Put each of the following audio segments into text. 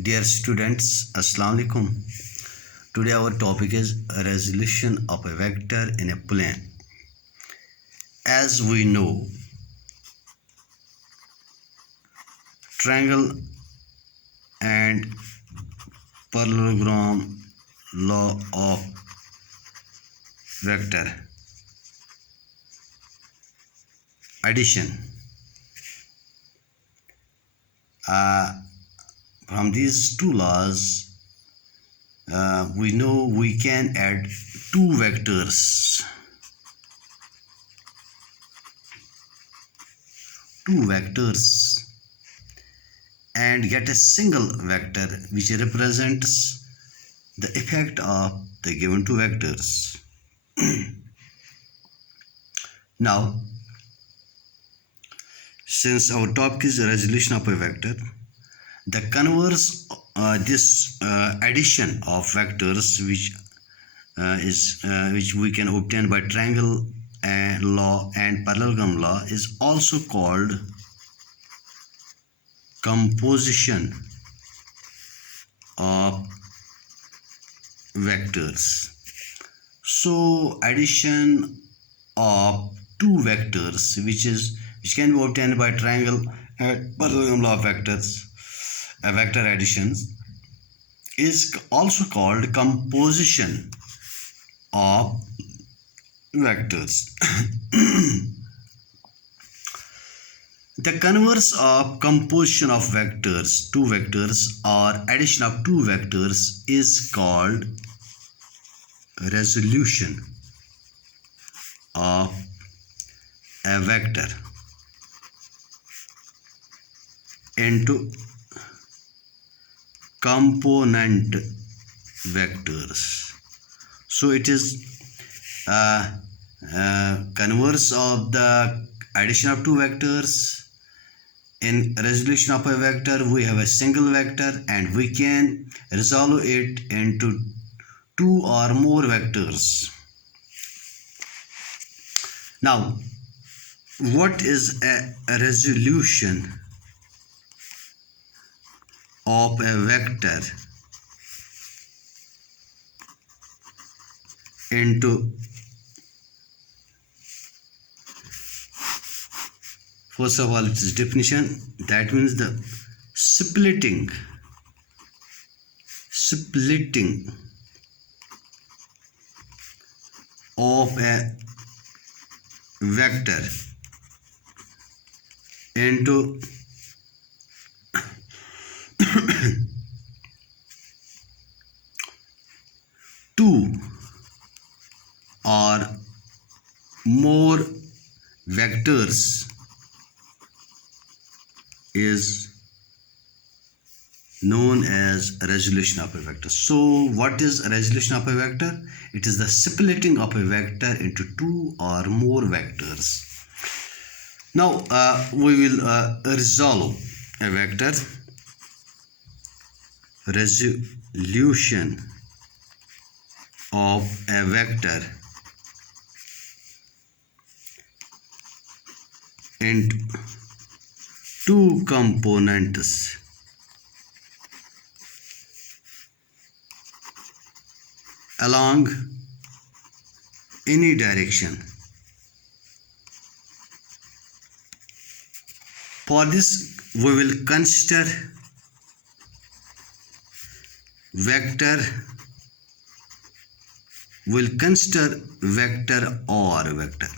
Dear students, Assalamu alaikum. Today our topic is resolution of a vector in a plane. As we know, triangle and parallelogram law of vector addition. From these two laws, we know we can add two vectors and get a single vector which represents the effect of the given two vectors. Now, since our topic is resolution of a vector, the converse this addition of vectors which we can obtain by triangle law and parallelogram law is also called composition of vectors. So addition of two vectors which can be obtained by triangle and parallelogram law of vectors, vector additions, is also called composition of vectors. The converse of composition of vectors, two vectors, or addition of two vectors is called resolution of a vector into component vectors. So it is converse of the addition of two vectors. In resolution of a vector, we have a single vector and we can resolve it into two or more vectors. Now, what is a resolution of a vector into, first of all, its definition, that means the splitting of a vector into two or more vectors is known as resolution of a vector. So what is resolution of a vector? It is the splitting of a vector into two or more vectors. Now we will resolve a vector. Resolution of a vector into two components along any direction. For this, we will consider vector or vector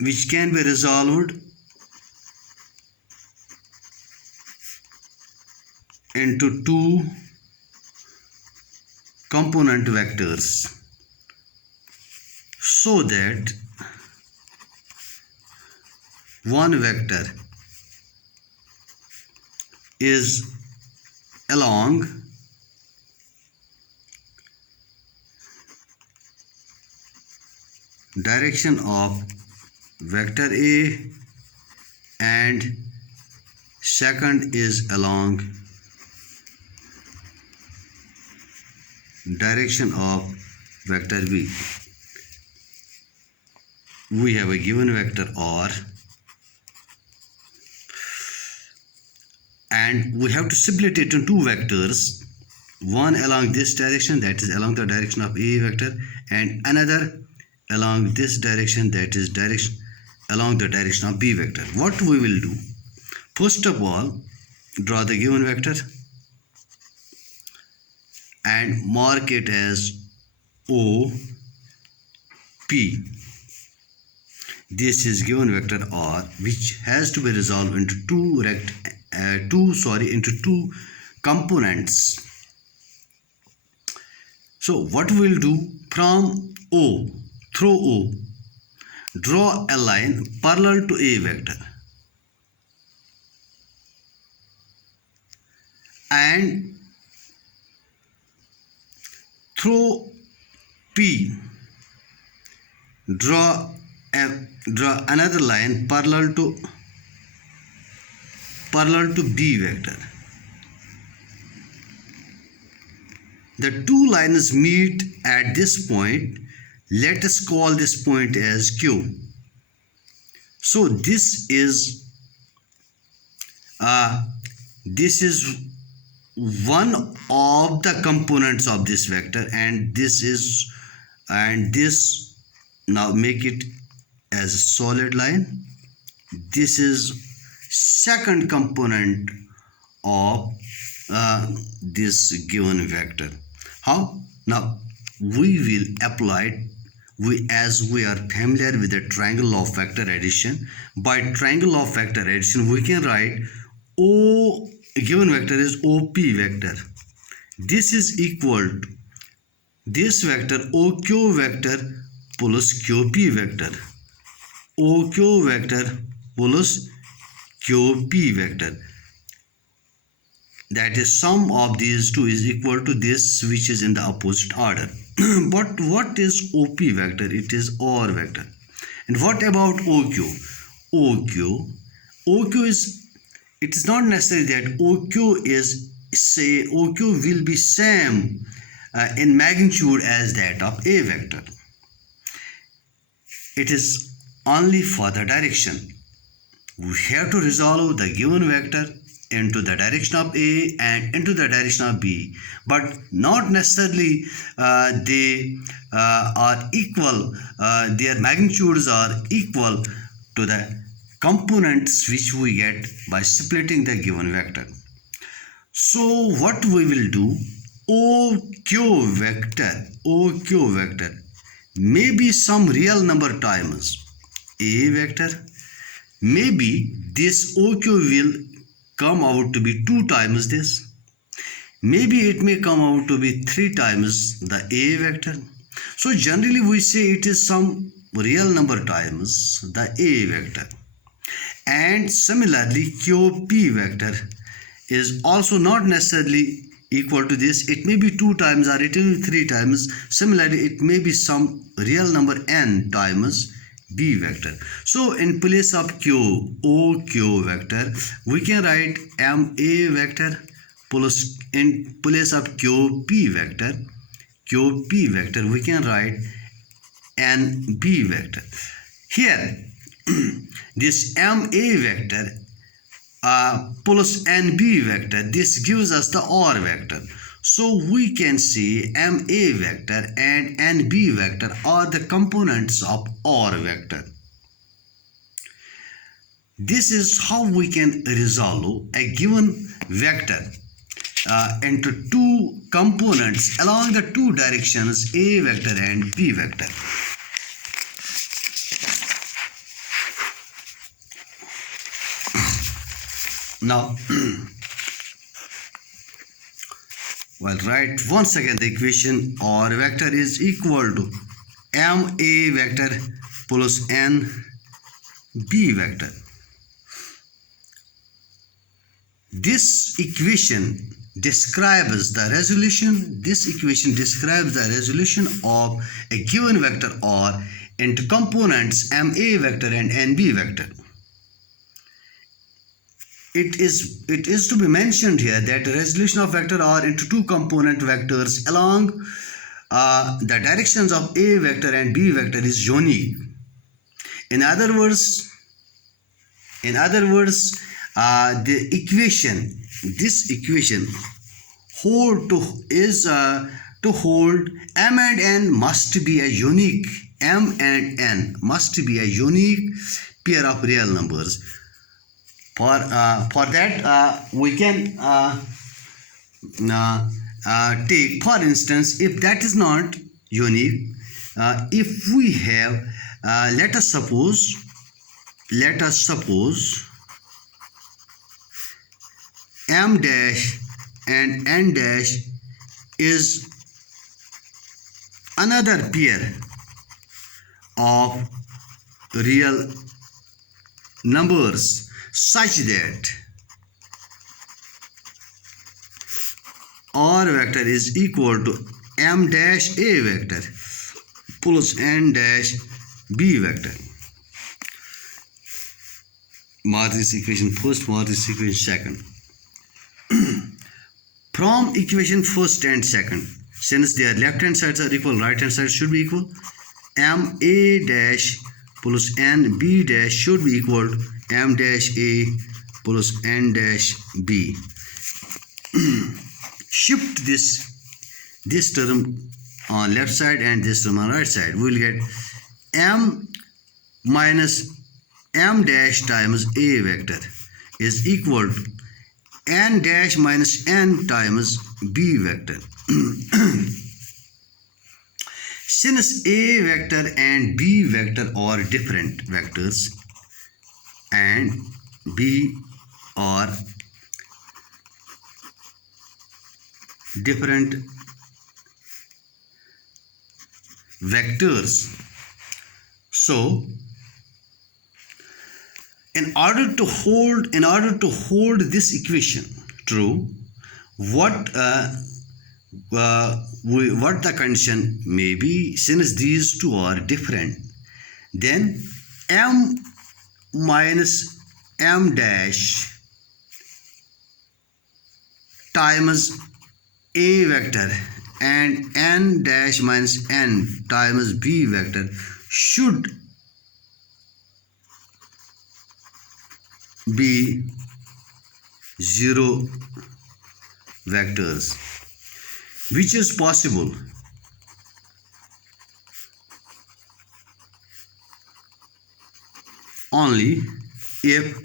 which can be resolved into two component vectors, so that one vector is along direction of vector A and second is along direction of vector B. We have a given vector R and we have to split it into two vectors, one along this direction, that is along the direction of A vector, and another along this direction, that is along the direction of B vector. What we will do, first of all, draw the given vector and mark it as OP. This is given vector R, which has to be resolved into two components. So what we will do, from O, through O, draw a line parallel to A vector, and through P, draw another line parallel to B vector. The two lines meet at this point. Let us call this point as Q. So this is one of the components of this vector, and this now make it as a solid line. This is second component of this given vector. How? Now we will apply it, as we are familiar with the triangle of vector addition. By triangle of vector addition, we can write O given vector is OP vector. This is equal to this vector OQ vector plus QP vector. OQ vector plus QP vector. That is, sum of these two is equal to this, which is in the opposite order. But what is OP vector? It is OR vector. And what about OQ? OQ is, it is not necessary that OQ will be same in magnitude as that of A vector. It is only for the direction. We have to resolve the given vector into the direction of A and into the direction of B, but not necessarily they are equal, their magnitudes are equal to the components which we get by splitting the given vector. So what we will do, OQ vector may be some real number times A vector. Maybe this OQ will come out to be 2 times this. Maybe it may come out to be 3 times the A vector. So generally we say it is some real number times the A vector. And similarly QP vector is also not necessarily equal to this. It may be 2 times or it may be 3 times. Similarly, it may be some real number n times B vector. So in place of OQ vector, we can write MA vector plus, in place of QP vector, we can write NB vector. Here, this MA vector plus NB vector, this gives us the OR vector. So we can say MA vector and NB vector are the components of OR vector. This is how we can resolve a given vector into 2 components along the 2 directions, A vector and B vector. Now, well, write once again the equation. OR vector is equal to MA vector plus NB vector. This equation describes the resolution. This equation describes the resolution of a given vector R into components MA vector and NB vector. It is to be mentioned here that the resolution of vector R into 2 component vectors along the directions of A vector and B vector is unique. In other words, the equation, this equation to hold m and n must be a unique, m and n must be a unique pair of real numbers. For that we can take, for instance, if that is not unique, if we have let us suppose m dash and n dash is another pair of real numbers such that R vector is equal to m dash a vector plus n dash b vector. Mark this equation first, mark this equation second. From equation first and second, since their left hand sides are equal, right hand side should be equal. M a dash plus n b dash should be equal to m dash a plus n dash b. Shift this term on left side and this term on right side. We will get m minus m dash times a vector is equal to n dash minus n times b vector. Since a vector and b vector are different vectors and b are different vectors, so in order to hold this equation true, what the condition may be, since these two are different, then m minus m dash times a vector and n dash minus n times b vector should be zero vectors, which is possible only if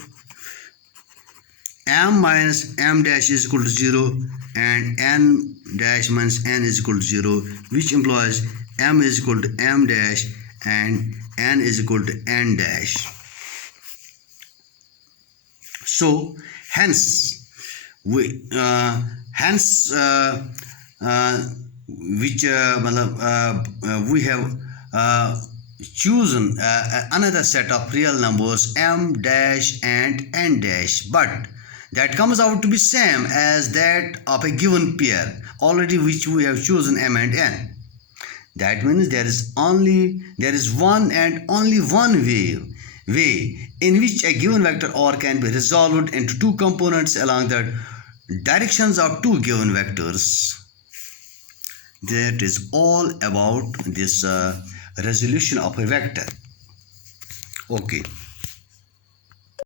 m minus m dash is equal to 0 and n dash minus n is equal to 0, which implies m is equal to m dash and n is equal to n dash. So hence we have chosen another set of real numbers m dash and n dash, but that comes out to be same as that of a given pair already which we have chosen m and n. That means there is one and only one way in which a given vector R can be resolved into two components along the directions of two given vectors. That is all about this resolution of a vector. Okay.